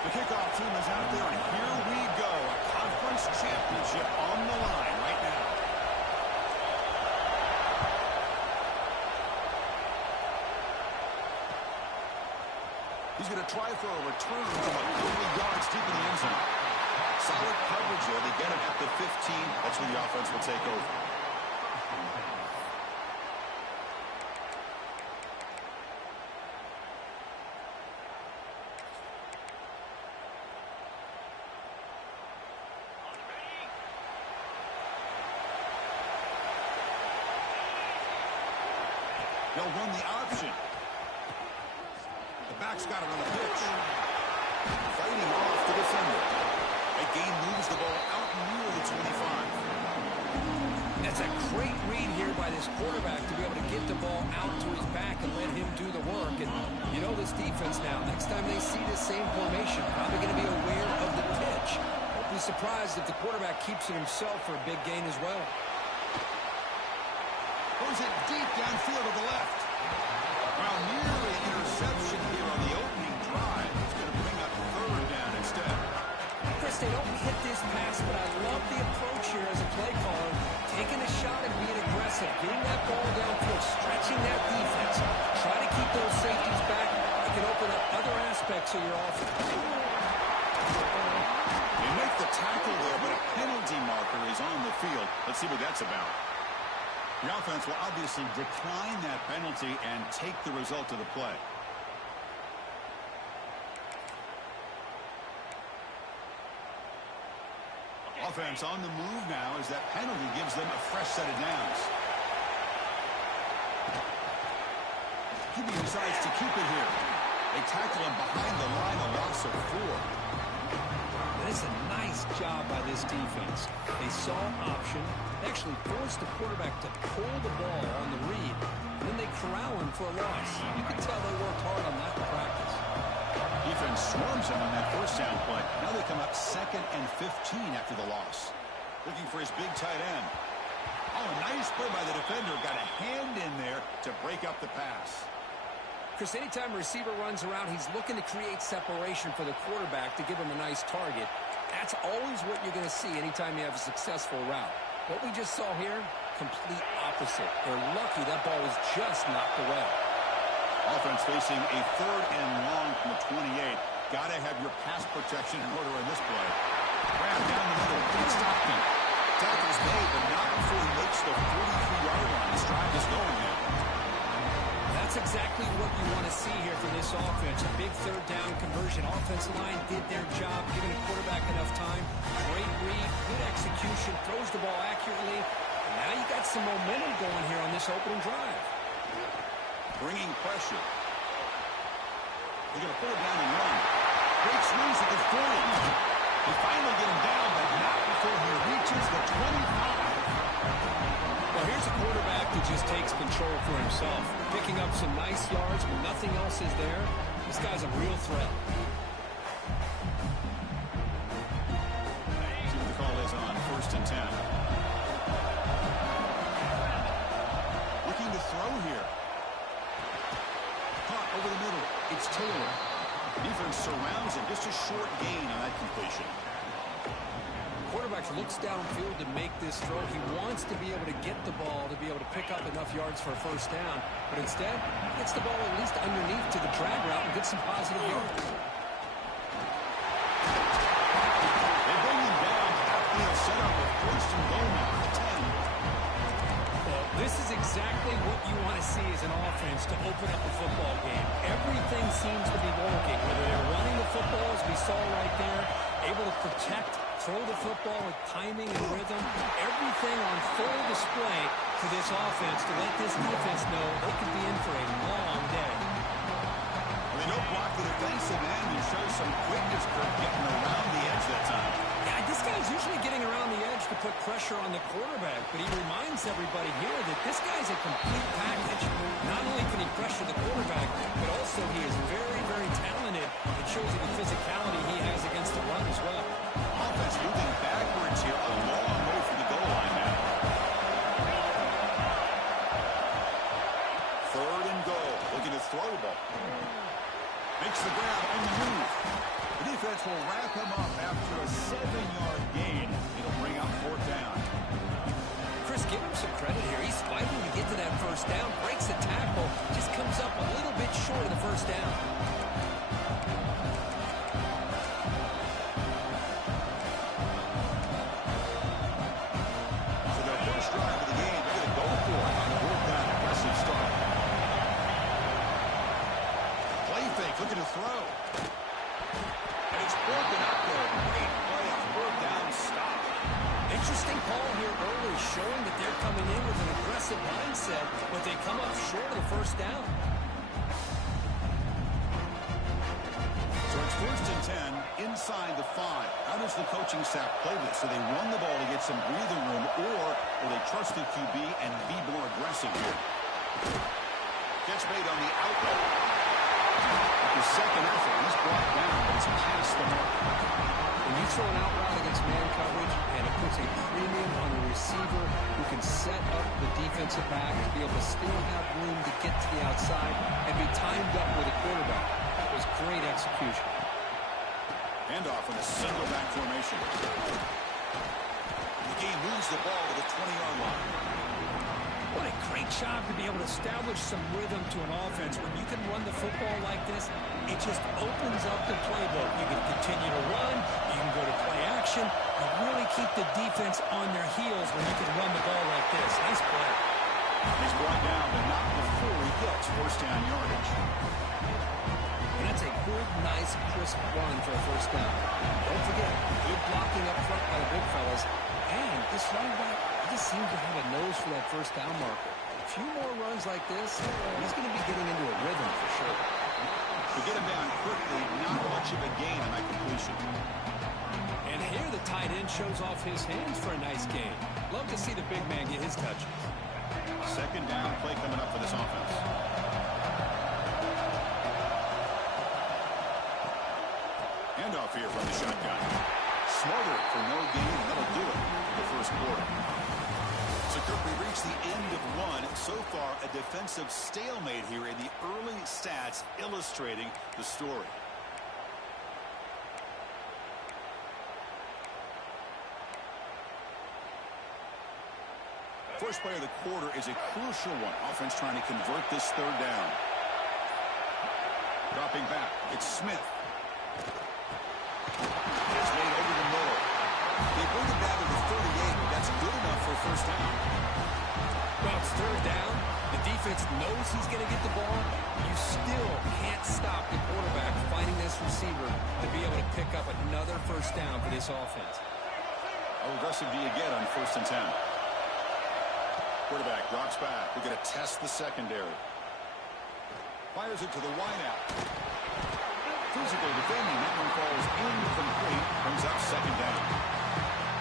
The kickoff team is out there, and here we go. A conference championship on the line right now. He's going to try for a return from a couple of yards deep in the end zone. Solid coverage there. They get it at the 15. That's where the offense will take over. They'll run the option. The back's got it on the pitch. Fighting off the defender. A gain moves the ball out near the 25. That's a great read here by this quarterback to be able to get the ball out to his back and let him do the work. And you know this defense now. Next time they see this same formation, probably going to be aware of the pitch. Won't be surprised if the quarterback keeps it himself for a big gain as well. Throws it deep downfield to the left. Well, nearly interception here on the opening drive. It's going to bring up third down instead. Chris, they don't hit this pass, but I love the approach here as a play caller. Taking a shot and being aggressive. Getting that ball downfield, stretching that defense. Try to keep those safeties back. It can open up other aspects of your offense. They make the tackle there, but a penalty marker is on the field. Let's see what that's about. The offense will obviously decline that penalty and take the result of the play. Offense on the move now as that penalty gives them a fresh set of downs. QB decides to keep it here. They tackle him behind the line, a loss of 4. That's a nice job by this defense. They saw option, actually forced the quarterback to pull the ball on the read, and then they corral him for a loss. You can tell they worked hard on that in practice. Defense swarms him on that first down play. Now they come up 2nd and 15 after the loss. Looking for his big tight end. Oh, nice play by the defender. Got a hand in there to break up the pass. Chris, anytime a receiver runs around, he's looking to create separation for the quarterback to give him a nice target. That's always what you're going to see anytime you have a successful route. What we just saw here, complete opposite. They're lucky that ball was just knocked away. Offense facing a 3rd and long from the 28. Got to have your pass protection in order in this play. Grab down the middle. It's Stockton. Tackle's made, but not before he makes the 43-yard line. His drive is going now. That's exactly what you want to see here from this offense. A big 3rd down conversion. Offensive line did their job, giving the quarterback enough time. Great read, good execution, throws the ball accurately. And now you got some momentum going here on this opening drive. Bringing pressure. They're going to pull it down and run. Breaks loose at the 40. They finally get him down, but not before he reaches the 25. Well, here's a quarterback that just takes control for himself. Picking up some nice yards when nothing else is there. This guy's a real threat. See what the call is on 1st and 10. Looking to throw here. Caught over the middle. It's Taylor. Defense surrounds him. Just a short gain on that completion. Quarterback looks downfield to make this throw. He wants to be able to get the ball to be able to pick up enough yards for a 1st down. But instead, he gets the ball at least underneath to the drag route and gets some positive yards. They bring him down. Halffield set up with 1st and goal now at 10. Well, this is exactly what you want to see as an offense to open up a football game. Everything seems to be working. Whether they're running the football, as we saw right there, able to protect, throw the football with timing and rhythm. Everything on full display for this offense to let this defense know they could be in for a long day. They don't block the defensive end and show some quickness for getting around the edge that time. Yeah, this guy's usually getting around the edge to put pressure on the quarterback, but he reminds everybody here that this guy's a complete package. Not only can he pressure the quarterback, but also he is very, very talented. It shows you the physicality he has against the run as well. Offense moving backwards here, a long way from the goal line now. 3rd and goal, looking to throw the ball. Makes the grab on the move. The defense defense will wrap him up after a 7-yard gain. It'll bring up 4th down. Chris, give him some credit here. He's fighting to get to that first down, breaks the tackle, just comes up a little bit short of the first down. So their first drive of the game, they're going to go for it on 4th down. Aggressive start. Play fake, looking to throw. And it's broken up there. Great play on 4th down stop. Interesting call here early, showing that they're coming in with an aggressive mindset, but they come up short of the first down. So it's 1st and 10 inside the 5. How does the coaching staff play this? Do they run the ball to get some breathing room, or will they trust the QB and be more aggressive here? Catch made on the outlet. After second effort, he's brought down, but it's past the mark. When you throw an out route against man coverage, and it puts a premium on the receiver who can set up the defensive back to be able to still have room to get to the outside and be timed up with a quarterback. That was great execution. Handoff in a single back formation. The game moves the ball to the 20-yard line. What a great job to be able to establish some rhythm to an offense. When you can run the football like this, it just opens up the playbook. You can continue to run. You can go to play action. You really keep the defense on their heels when you can run the ball like this. Nice play. He's brought down, but not before he gets 1st down yardage. And that's a good, nice, crisp run for a 1st down. Don't forget, good blocking up front by the big fellas. And this running back, he just seems to have a nose for that 1st down marker. A few more runs like this, he's going to be getting into a rhythm for sure. To get him down quickly, not much of a gain on that completion. And here the tight end shows off his hands for a nice gain. Love to see the big man get his touches. 2nd down play coming up for this offense. Handoff here from the shotgun. Smarter for no gain, and that'll do it for the 1st quarter. So, Kirk, we reached the end of one. So far, a defensive stalemate here in the early stats illustrating the story. First play of the quarter is a crucial one. Offense trying to convert this 3rd down. Dropping back, it's Smith. It's made over the middle. They bring it down to the 38, but that's good enough for 1st down. Well, it's 3rd down. The defense knows he's going to get the ball. You still can't stop the quarterback finding this receiver to be able to pick up another 1st down for this offense. How aggressive do you get on 1st and 10? Quarterback drops back. We're going to test the secondary. Fires it to the wideout. Physical defending. That one falls incomplete. Brings up 2nd down.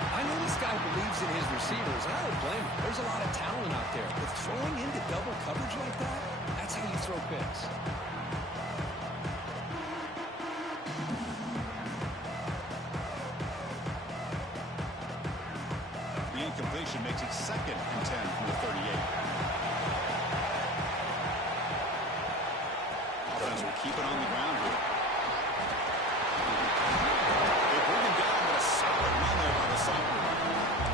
I know this guy believes in his receivers, and I don't blame him. There's a lot of talent out there. But throwing into double coverage like that, that's how you throw picks. The incompletion makes it 2nd and 10 from the 38. Offense will keep it on the ground here. They bring him down with a solid run there by the center.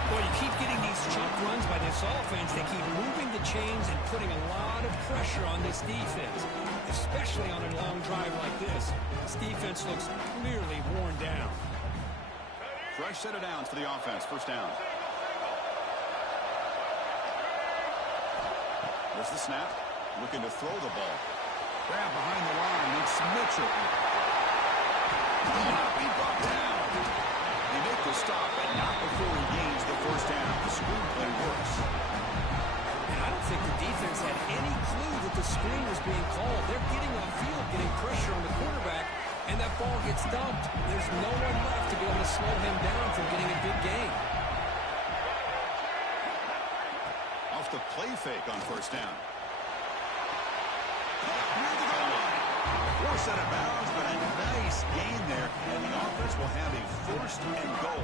Well, you keep getting these chunk runs by this offense. They keep moving the chains and putting a lot of pressure on this defense, especially on a long drive like this. This defense looks clearly worn down. Fresh set of downs for the offense. 1st down. There's the snap. Looking to throw the ball. Grab behind the line. It's Mitchell. He brought down. They make the stop, but not before he gains the 1st down. The screenplay works. And I don't think the defense had any clue that the screen was being called. They're getting off field, getting pressure on the quarterback, and that ball gets dumped. There's no one left to be able to slow him down from getting a big gain. Off the play fake on 1st down. Near the goal line. Force out of bounds, but a nice gain there, and the offense will have a 1st and goal.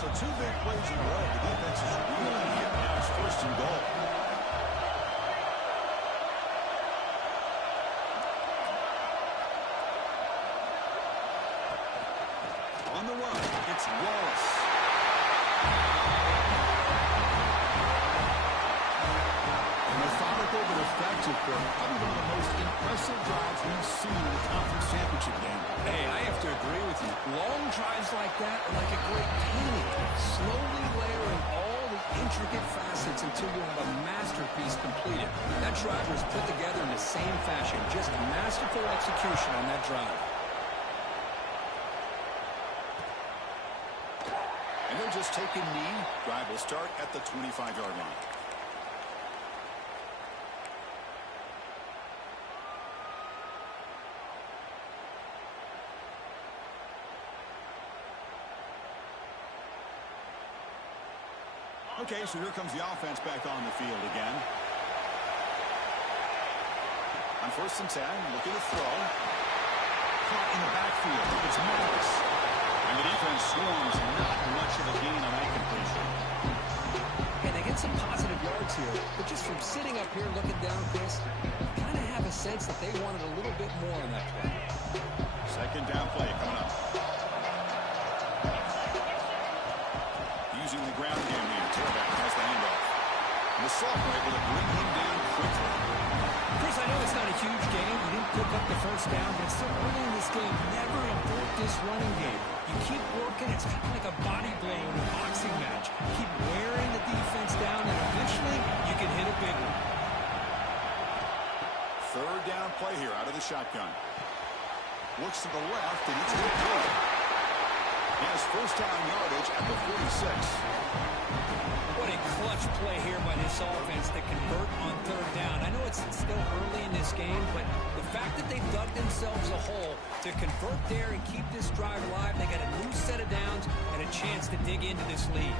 So 2 big plays in a row. The defense is reeling here. Now it's 1st and goal. On the run, it's Wallace. Methodical but effective for probably one of the most impressive drives we've seen in the conference championship game. Hey, I have to agree with you. Long drives like that are like a great painting. Slowly layering all the intricate facets until you have a masterpiece completed. That drive was put together in the same fashion. Just masterful execution on that drive. And they'll just take a knee. Drive will start at the 25-yard line. Okay, so here comes the offense back on the field again. On 1st and 10, looking to throw. Caught in the backfield. It's Morris. And the defense swarms, not much of a gain on that completion. And they get some positive yards here, but just from sitting up here looking down, Chris, you kind of have a sense that they wanted a little bit more on that play. 2nd down play coming up. Using the ground game here. Tailback has the handoff. And the sophomore able to bring him down quickly. Chris, I know it's not a huge game. You didn't pick up the 1st down, but still early in this game, never abort this running game. You keep working. It's kind of like a body blow in a boxing match. Keep wearing the defense down, and eventually you can hit a big one. 3rd down play here out of the shotgun. Looks to the left, and he's hit through. He has 1st down yardage at the 46. What a clutch play here by this offense to convert on 3rd down. I know it's still early in this game, but the fact that they've dug themselves a hole to convert there and keep this drive alive, they got a new set of downs and a chance to dig into this lead.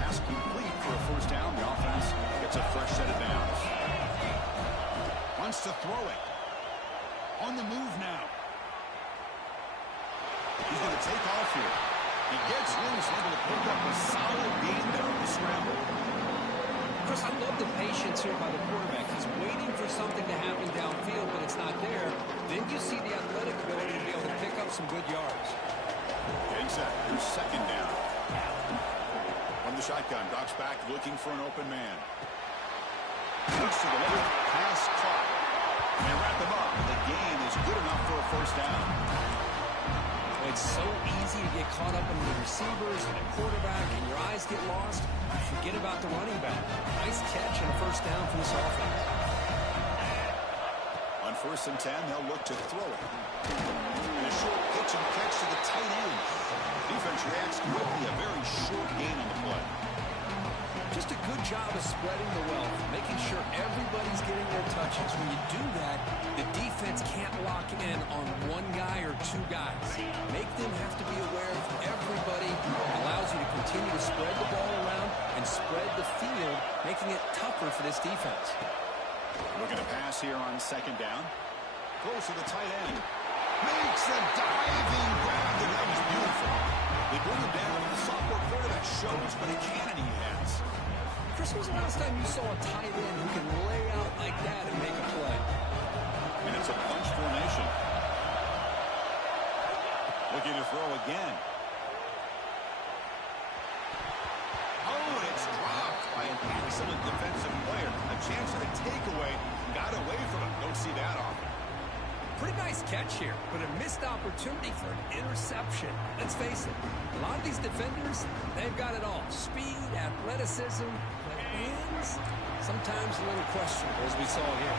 Pass complete for a 1st down. The offense gets a fresh set of downs. Wants to throw it. On the move now. He's going to take off here. He gets loose, able to pick up a solid gain there on the scramble. Chris, I love the patience here by the quarterback. He's waiting for something to happen downfield, but it's not there. Then you see the athletic ability to be able to pick up some good yards. Getting set. Here's 2nd down. From the shotgun, drops back, looking for an open man. Looks to the left, pass caught. And wrap him up. The gain is good enough for a 1st down. It's so easy to get caught up in the receivers and the quarterback, and your eyes get lost. Forget about the running back. Nice catch and a 1st down for this offense. On 1st and 10, they'll look to throw it. And a short pitch and catch to the tight end. Defense reacts quickly, a very short gain on the play. Just a good job of spreading the wealth, making sure everybody's getting their touches. When you do that, the defense can't lock in on one guy or 2 guys. Make them have to be aware of everybody. It allows you to continue to spread the ball around and spread the field, making it tougher for this defense. Looking to pass here on 2nd down. Close to the tight end. Makes a diving grab, and that was beautiful. They bring him down, and the sophomore quarterback shows what a cannon he has. Chris, when was the last time you saw a tight end who can lay out like that and make a play? And it's a bunch formation. Looking to throw again. Oh, and it's dropped by an excellent defensive player. A chance at a takeaway. Got away from him. Don't see that often. Pretty nice catch here, but a missed opportunity for an interception. Let's face it, a lot of these defenders, they've got it all. Speed, athleticism, but hands, sometimes a little questionable, as we saw here.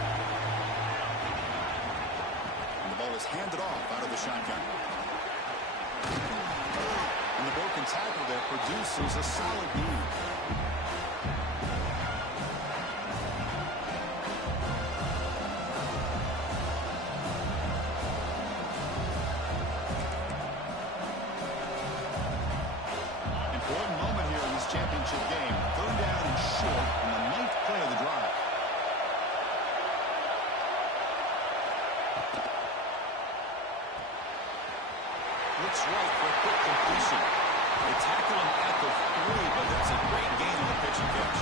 And the ball is handed off out of the shotgun. And the broken tackle there produces a solid gain. Championship game. 3rd down and short on the 9th play of the drive. Looks right for a quick completion. They tackle him at the 3, but that's a great gain on the pitch and catch.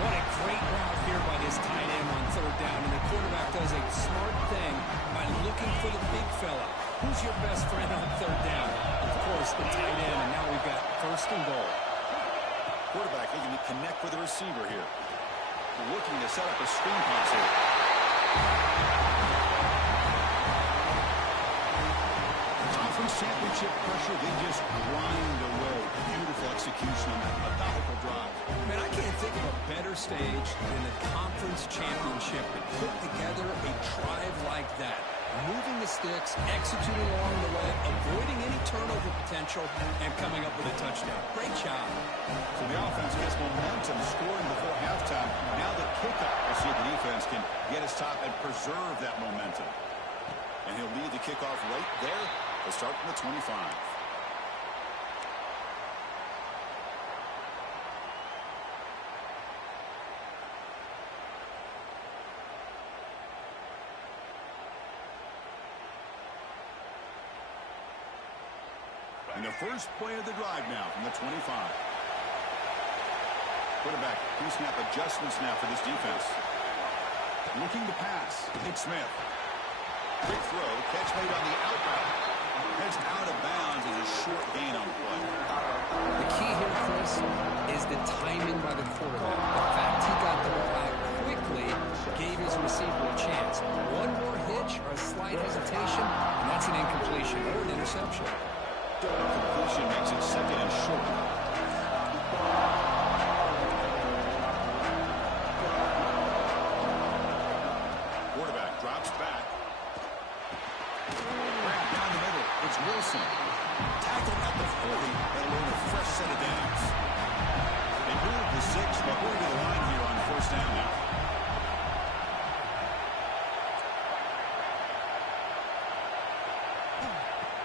What a great route here by this tight end on 3rd down, and the quarterback does a smart thing by looking for the big fella. Who's your best friend on third down? Of course, the tight end, and now we've got first and goal. Quarterback looking to connect with the receiver here. Looking to set up a screen pass here. Conference championship pressure, they just grind away. Beautiful execution on that methodical drive. Man, I can't think of a better stage than the conference championship to put together a drive like that. Moving the sticks, executing along the way, avoiding any turnover potential, and coming up with a touchdown. Great job. So the offense gets momentum, scoring before halftime. Now the kickoff. We'll see if the defense can get his top and preserve that momentum. And he'll lead the kickoff right there. They'll start from the 25. And the first play of the drive now from the 25. Quarterback, pre-snap adjustments now for this defense. Looking to pass. It's Smith. Quick throw. Catch made on the out route. Heads out of bounds as a short gain on the play. The key here, Chris, is the timing by the quarterback. The fact he got the ball out quickly gave his receiver a chance. One more hitch or a slight hesitation, and that's an incompletion or an interception. Completion makes it second and short. Quarterback drops back. Down the middle. It's Wilson. Tackled at the 40. That'll earn a fresh set of downs. They moved the 6, but we're to the line here on first down now.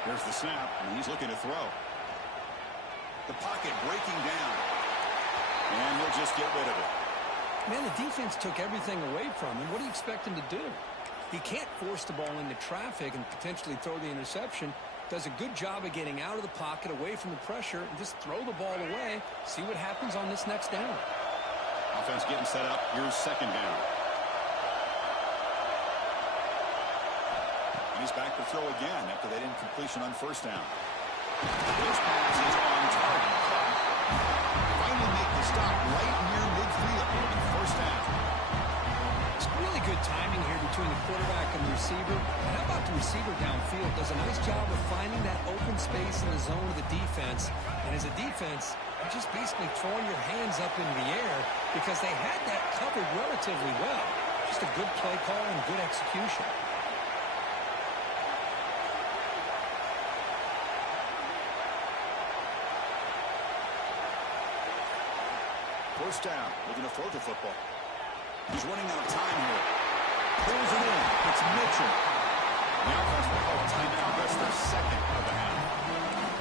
There's the snap, and he's looking to throw. The pocket breaking down. And he'll just get rid of it. Man, the defense took everything away from him. What do you expect him to do? He can't force the ball into traffic and potentially throw the interception. Does a good job of getting out of the pocket, away from the pressure, and just throw the ball away. See what happens on this next down. Offense getting set up. Here's second down. He's back to throw again after that incompletion on first down. This pass is on target. Finally make the stop right near midfield. First down. It's really good timing here between the quarterback and the receiver. And how about the receiver downfield? Does a nice job of finding that open space in the zone of the defense. And as a defense, you're just basically throwing your hands up in the air because they had that covered relatively well. Just a good play call and good execution. First down, looking to throw the football. He's running out of time here. Pulls it in. It's Mitchell. The offense will call a timeout. That's their second of the half.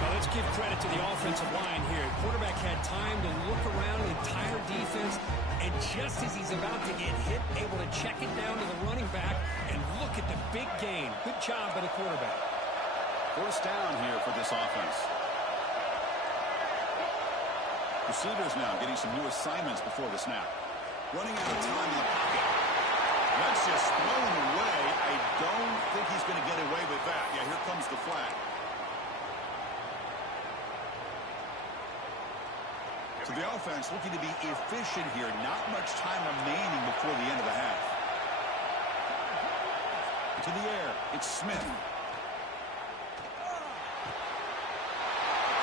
Now let's give credit to the offensive line here. Quarterback had time to look around the entire defense, and just as he's about to get hit, able to check it down to the running back, and look at the big gain. Good job by the quarterback. First down here for this offense. Receivers now getting some new assignments before the snap. Running out of time in the pocket. That's just thrown away. I don't think he's going to get away with that. Yeah, here comes the flag. So the offense looking to be efficient here. Not much time remaining before the end of the half. To the air. It's Smith.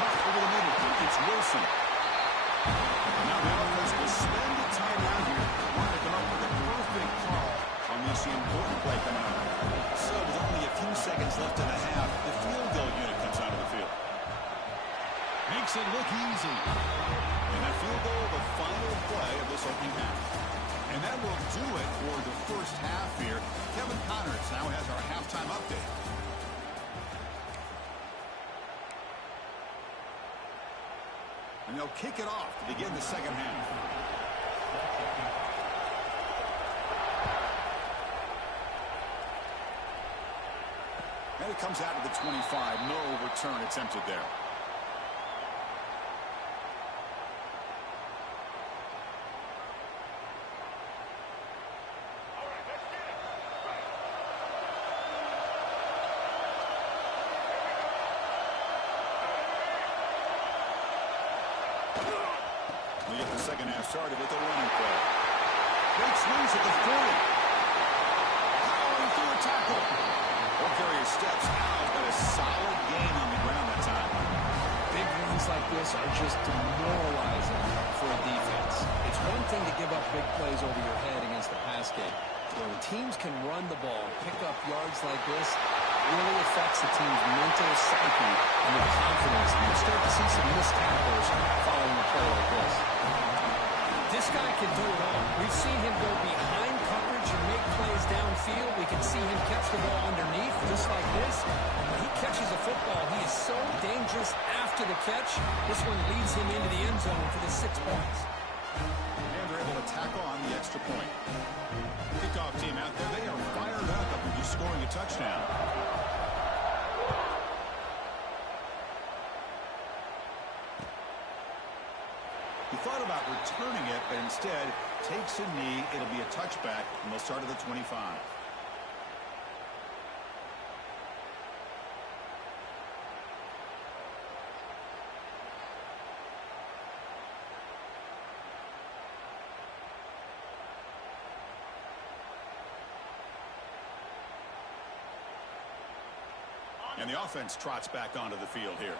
Puck over the middle. It's Wilson. Now the offense will spend the timeout here. Want to come up with a perfect call on this important play coming up. So with only a few seconds left in the half, the field goal unit comes out of the field. Makes it look easy. And that field goal, the final play of this opening half. And that will do it for the first half here. Kevin Connors now has our halftime update. And they'll kick it off to begin the second half. And it comes out of the 25. No return attempted there. We get the second half started with a running play. Great swings at the 40. Powering through a tackle. Won't carry his steps out, but a solid gain on the ground that time. Big runs like this are just demoralizing for a defense. It's one thing to give up big plays over your head against the pass game. When teams can run the ball and pick up yards like this, it really affects the team's mental psyche and their confidence. And you start to see some missed tackles following a play like this. This guy can do it all. We've seen him go behind coverage and make plays downfield. We can see him catch the ball underneath, just like this. And when he catches a football, he is so dangerous after the catch. This one leads him into the end zone for the 6 points. And they're able to tackle on the extra point. Kickoff team out there, they are fired up after just scoring a touchdown. He thought about returning it, but instead takes a knee. It'll be a touchback, and they'll start at the 25. And the offense trots back onto the field here.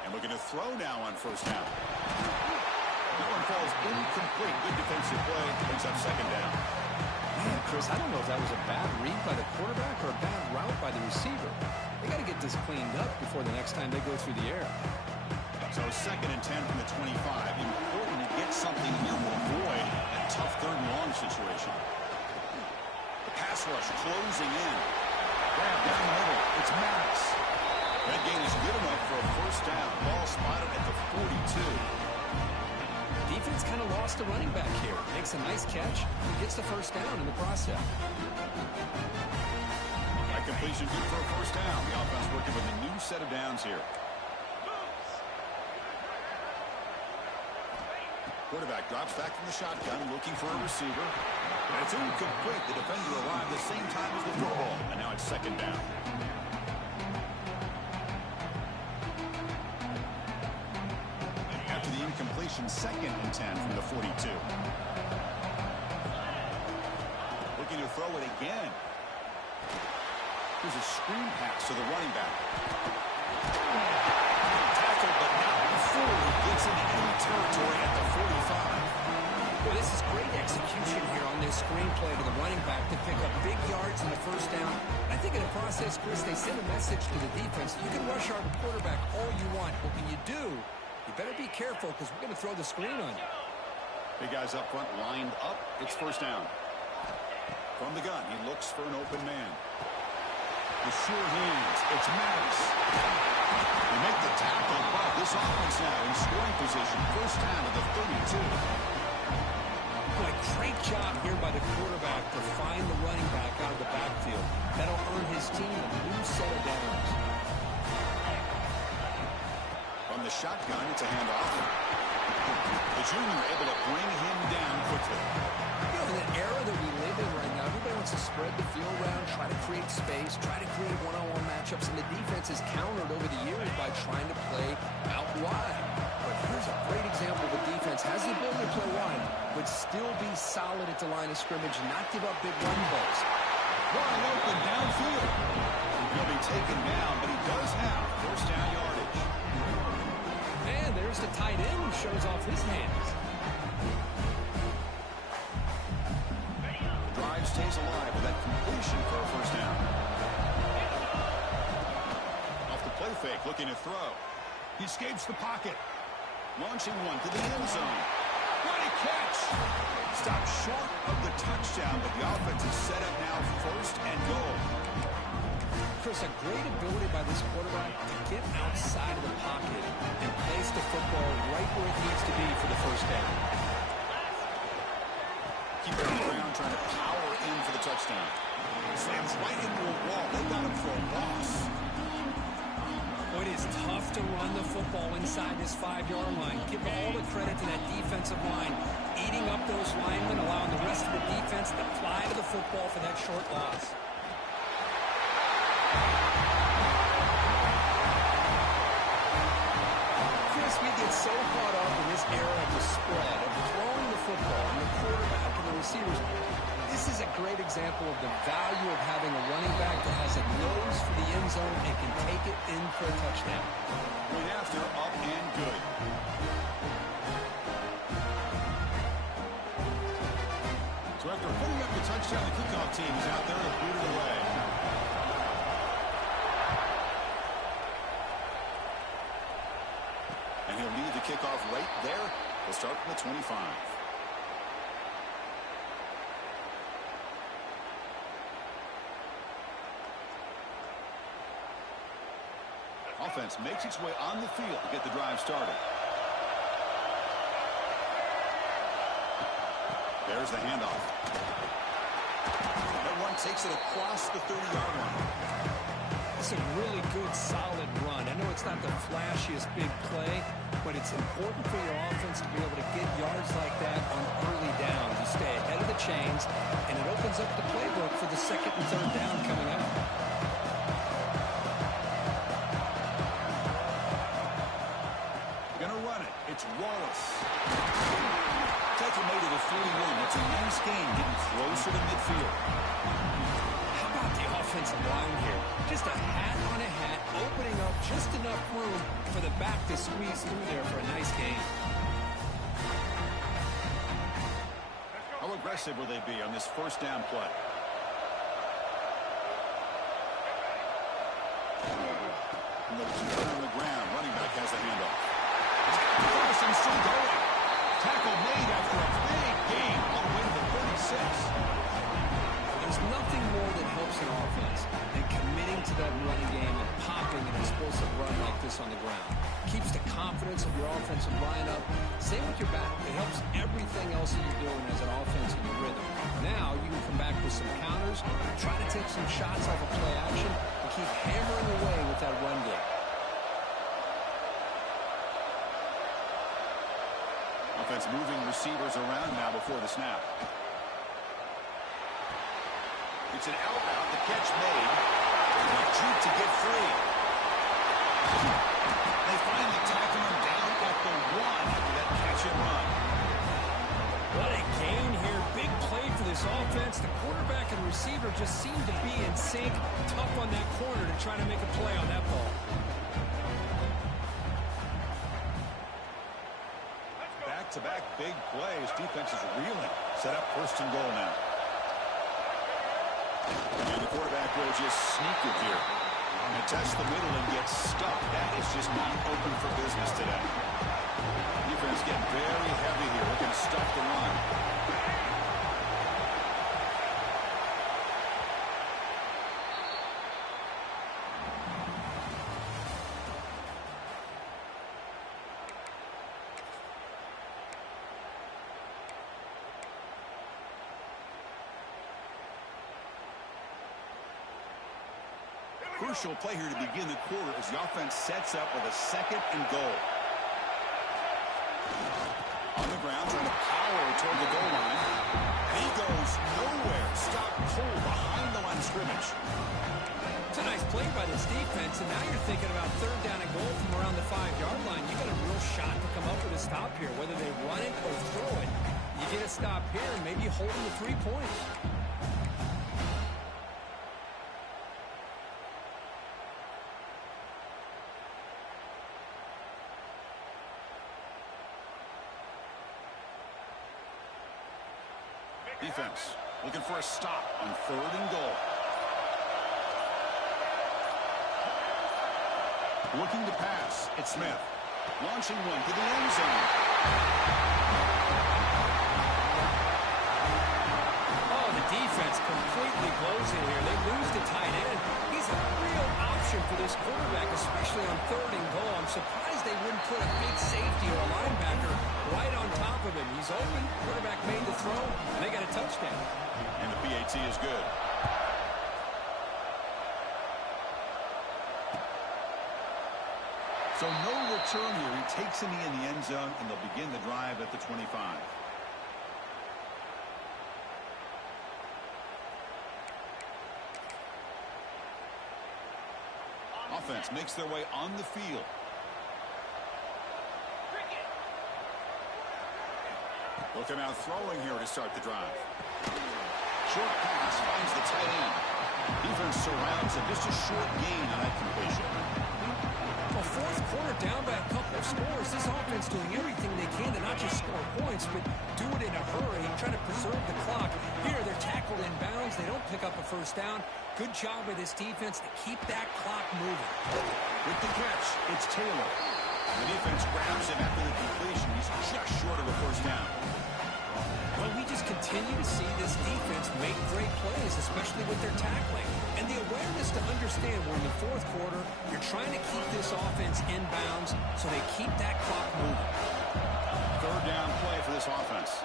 And looking to throw now on first down. That one falls incomplete. Good defensive play. Brings up second down. Man, Chris, I don't know if that was a bad read by the quarterback or a bad route by the receiver. They got to get this cleaned up before the next time they go through the air. So 2nd and 10 from the 25. Important to get something here to avoid a tough 3rd and long situation. The pass rush closing in. Grab down the middle. It's Maddox. That gain is good enough for a first down. Ball spotted at the 42. Defense kind of lost the running back here. Makes a nice catch and gets the first down in the process. That completion good for a first down. The offense working with a new set of downs here. Quarterback drops back from the shotgun, looking for a receiver. And it's incomplete. The defender arrived the same time as the football. And now it's second down. After the incompletion, 2nd and 10 from the 42. Looking to throw it again. Here's a screen pass to the running back. Tackled, but not before he gets into enemy territory at the 45. Well, this is great execution here on this screenplay to the running back to pick up big yards in the first down. I think in the process, Chris, they send a message to the defense. You can rush our quarterback all you want, but when you do, you better be careful because we're going to throw the screen on you. Big guys up front lined up. It's first down. From the gun, he looks for an open man. With sure hands, it's Maddox. They make the tackle, but this offense now in scoring position. First down at the 32. Boy, great job here by the quarterback to find the running back out of the backfield. That'll earn his team a new set of downs. From the shotgun, it's a handoff. The junior able to bring him down quickly. You know, in the era that we live in right now, everybody wants to spread the field around, try to create space, try to create one-on-one matchups, and the defense has countered over the years by trying to play out wide. But here's a great example of a defense has the ability to play wide, but still be solid at the line of scrimmage and not give up big run balls. Wide open downfield. He'll be taken down, but he does have first down yardage. And there's the tight end who shows off his hands. The drive stays alive with that completion for a first down. Off the play fake, looking to throw. He escapes the pocket. Launching one to the end zone. What a catch! Stopped short of the touchdown, but the offense is set up now first and goal. Chris, a great ability by this quarterback to get outside of the pocket and place the football right where it needs to be for the first down. Keep it on the ground, trying to power in for the touchdown. Slams right into a wall. They got him for a loss. It is tough to run the football inside this 5-yard line. Give all the credit to that defensive line, eating up those linemen, allowing the rest of the defense to fly to the football for that short loss. honest, we get so caught up in this era of the spread, of throwing the football, and the quarterback and the receivers. This is a great example of the value of having a running back that has a nose for the end zone and can take it in for a touchdown. Right after, up and good. So after putting up the touchdown, the kickoff team is out there to boot it away. And he'll lead the kickoff right there. He'll start from the 25. Offense makes its way on the field to get the drive started. There's the handoff. That one takes it across the 30-yard line. It's a really good, solid run. I know it's not the flashiest big play, but it's important for your offense to be able to get yards like that on early downs. You stay ahead of the chains, and it opens up the playbook for the second and third down coming up. Gonna run it. It's Wallace. Tackle made it a 41. That's a nice gain, getting closer to midfield. How about the offensive line here? Just a hat on a hat, opening up just enough room for the back to squeeze through there for a nice gain. How aggressive will they be on this first down play? And they'll on the ground. Running back has the handoff. Ferguson's still going. Tackle made after a big gain all the way to the 36. There's nothing more that helps an offense than committing to that running game and popping an explosive run like this on the ground. Keeps the confidence of your offensive lineup. Same with your back. It helps everything else that you're doing as an offense in your rhythm. Now you can come back with some counters, try to take some shots off of play action, and keep hammering away with that run game. Offense moving receivers around now before the snap. It's an out route. The catch made. They shoot to get free. They finally tackle him down at the 1 after that catch and run. What a gain here. Big play for this offense. The quarterback and receiver just seem to be in sync. Tough on that corner to try to make a play on that ball. Back-to-back big plays. Defense is reeling. Set up first and goal now. And the quarterback will just sneak it here. And test the middle and get stuck. That is just not open for business today. Defense getting very heavy here. Looking to stuff the run. Crucial play here to begin the quarter as the offense sets up with a second and goal. On the ground, trying to power toward the goal line. And he goes nowhere. Stop cold behind the line of scrimmage. It's a nice play by this defense, and now you're thinking about third down and goal from around the 5-yard line. You got a real shot to come up with a stop here, whether they run it or throw it. You get a stop here, and maybe you hold them to 3 points. Defense looking for a stop on third and goal. Looking to pass. It's Smith. Launching one to the end zone. Oh, the defense completely blows it here. They lose the tight end. He's a real option for this quarterback, especially on third and goal. I'm surprised they wouldn't put a big safety or a linebacker right on top of him. He's open. Quarterback made the throw, and they got a touchdown. And the PAT is good. So no return here. He takes a knee in the end zone, and they'll begin the drive at the 25. Offense makes their way on the field. He'll come out throwing here to start the drive. Short pass finds the tight end. Defense surrounds him. Just a short gain on that completion. Well, fourth quarter down by a couple of scores. This offense doing everything they can to not just score points, but do it in a hurry, trying to preserve the clock. Here, they're tackled in bounds. They don't pick up a first down. Good job by this defense to keep that clock moving. With the catch, it's Taylor. The defense grabs him after the completion. He's just short of a first down. Well, we just continue to see this defense make great plays, especially with their tackling. And the awareness to understand we're in the fourth quarter, you're trying to keep this offense in bounds so they keep that clock moving. Third down play for this offense.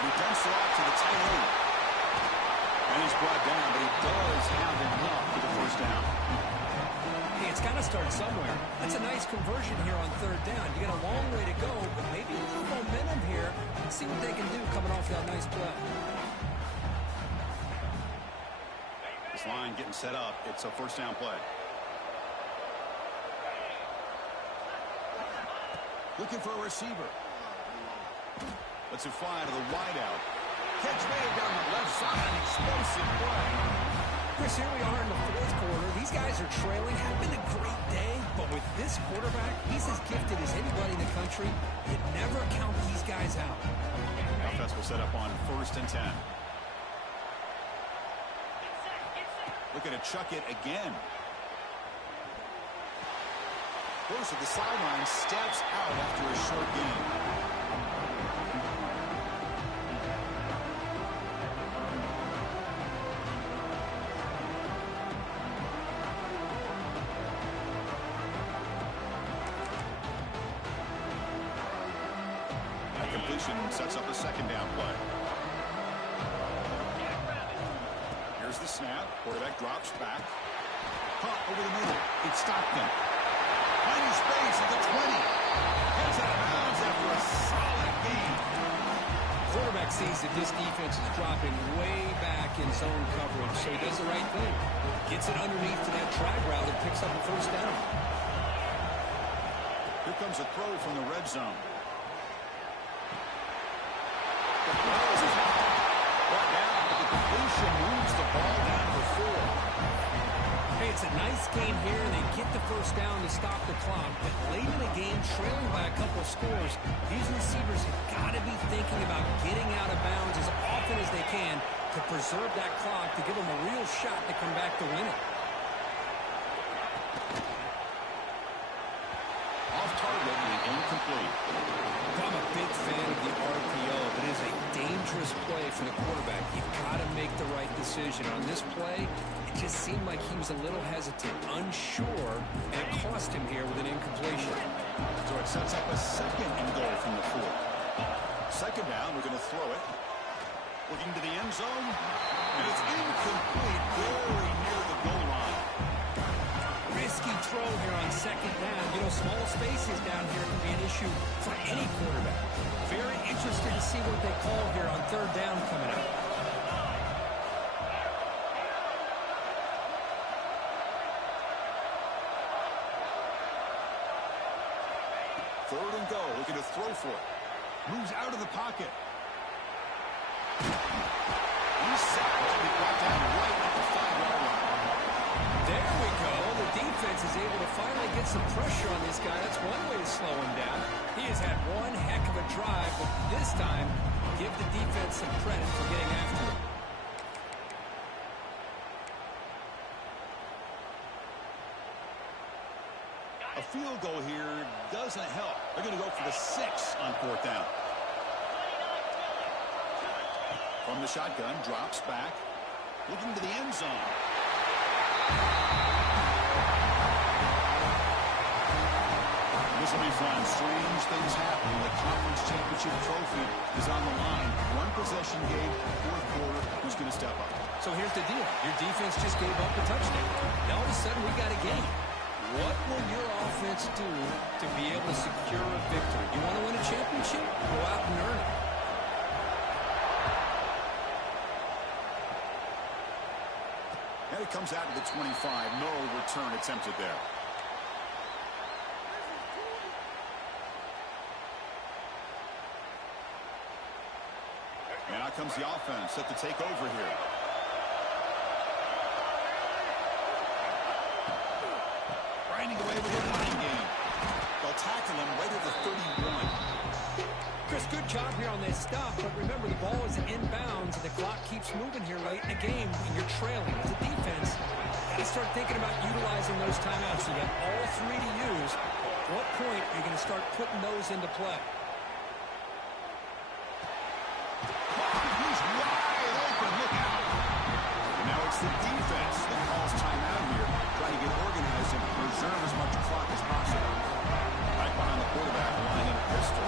He dumps it off to the tight end. And he's brought down, but he does have enough for the first down. Hey, it's got to start somewhere. That's a nice conversion here on third down. You got a long way to go, but maybe a little momentum here. Let's see what they can do coming off that nice play. This line getting set up. It's a first down play. Looking for a receiver. Lets it fly to the wideout. Catch made down the left side. Explosive play. Chris, here we are in the fourth quarter. These guys are trailing. Had been a great day, but with this quarterback, he's as gifted as anybody in the country. You never count these guys out. Offense will set up on 1st and 10. Looking to chuck it again. Goes to the sideline, steps out after a short gain. Sets up a second down play. Here's the snap. Quarterback drops back. Caught over the middle. It's Stockton. Finding space at the 20. Gets out of bounds after a solid gain. Quarterback sees that this defense is dropping way back in zone coverage, so he does the right thing. Gets it underneath to that drag route and picks up a first down. Here comes a throw from the red zone. Brought down, but the completion moves the ball down to 4. Hey, it's a nice game here. They get the first down to stop the clock, but late in the game, trailing by a couple of scores, these receivers have got to be thinking about getting out of bounds as often as they can to preserve that clock, to give them a real shot to come back to win it. Off target and incomplete. I'm a big fan of the RPO, but it is a dangerous play for the quarterback. You've got to make the right decision. On this play, it just seemed like he was a little hesitant, unsure, and it cost him here with an incompletion. So it sets up a second and goal from the 4. Second down, we're going to throw it. Looking to the end zone, and it's incomplete, very near the goal line. Risky throw here on second down. You know, small spaces down here can be an issue for any quarterback. Very interested to see what they call here on third down coming up. Third and go, looking to throw for it. Moves out of the pocket. He's sacked to be brought down right at the 5-yard line. There we go. The defense is able to finally get some pressure on this guy. That's one way to slow him down. He has had one heck of a drive, but this time, give the defense some credit for getting after him. A field goal here doesn't help. They're going to go for the 6 on 4th down. From the shotgun, drops back, looking to the end zone. This will be fun. Strange things happen when the conference championship trophy is on the line. One possession game, fourth quarter. Who's going to step up? So here's the deal. Your defense just gave up a touchdown. Now all of a sudden we got a game. What will your offense do to be able to secure a victory? You want to win a championship? Go out and earn it. And it comes out to the 25. No return attempted there. comes the offense set to take over here. Grinding away with a running game. They'll tackle him right at the 31. Chris, good job here on this stop, but remember the ball is inbounds and the clock keeps moving here late in the game and you're trailing. As a defense, you got to start thinking about utilizing those timeouts. You got all three to use. At what point are you going to start putting those into play? He's wide open. Look out. Now it's the defense that calls timeout here, trying to get organized and preserve as much clock as possible. Right behind the quarterback, lining a pistol.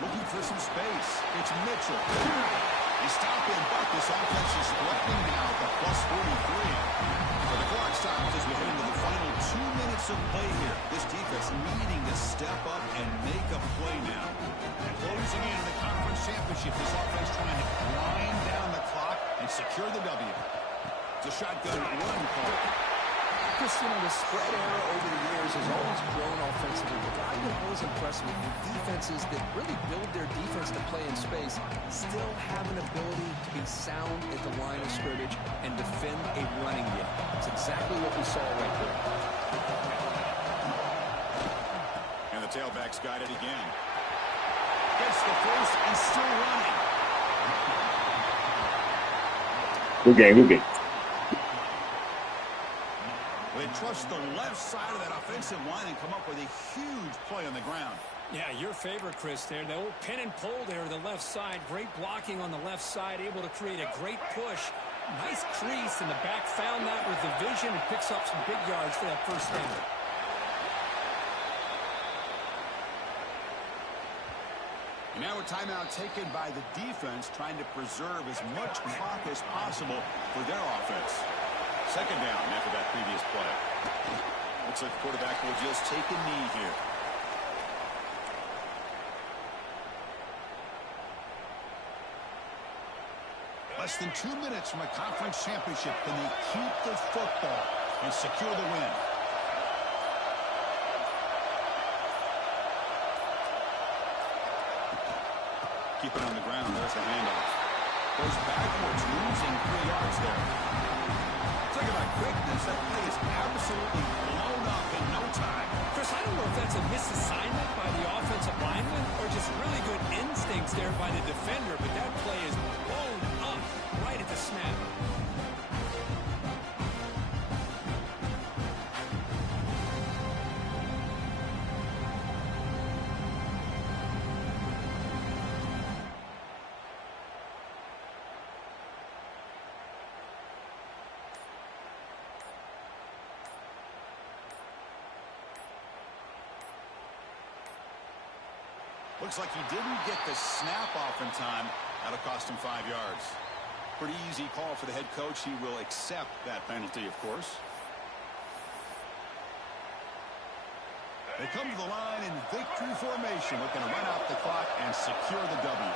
Looking for some space. It's Mitchell. They stop him, but this offense is threatening now at the +43. So the clock stops as we head into the final 2 minutes of play here. This defense needing to step up and make a play now. And closing in the conference championship, this offense trying to grind down the clock and secure the W. It's a shotgun run call. Chris, the spread era over the years has always grown offensively, but I've been always impressed with defenses that really build their defense to play in space, still have an ability to be sound at the line of scrimmage and defend a running game. It's exactly what we saw right there. And the tailback's got it again. Gets the first and still running. Good game, good game. They trust the left side of that offensive line and come up with a huge play on the ground. Yeah, your favorite, Chris, there. The old pin and pull there, the left side. Great blocking on the left side, able to create a great push. Nice crease in the back. Found that with the vision and picks up some big yards for that first down. And now a timeout taken by the defense, trying to preserve as much clock as possible for their offense. Second down after that previous play. Looks like the quarterback will just take a knee here. Less than 2 minutes from a conference championship. Can they keep the football and secure the win? Keep it on the ground. There's the handoff. Goes backwards, losing 3 yards there. Talk about quickness. That play is absolutely blown up in no time. Chris, I don't know if that's a misassignment by the offensive lineman or just really good instincts there by the defender, but that play is blown up right at the snap. Looks like he didn't get the snap off in time. That'll cost him 5 yards. Pretty easy call for the head coach. He will accept that penalty, of course. They come to the line in victory formation, looking to run out the clock and secure the W.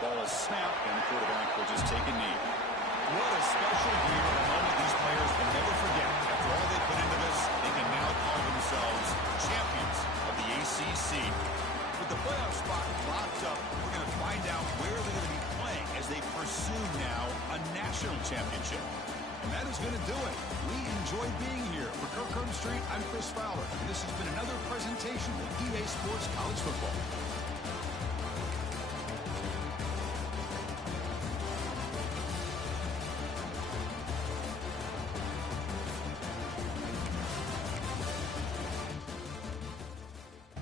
Ball is snapped, and the quarterback will just take a knee. What a special year, a moment these players will never forget. After all they put into this, they can now call themselves champions of the ACC. With the playoff spot locked up, we're going to find out where they're going to be playing as they pursue now a national championship. And that is going to do it. We enjoyed being here. For Kirk Street, I'm Chris Fowler, and this has been another presentation of EA Sports College Football.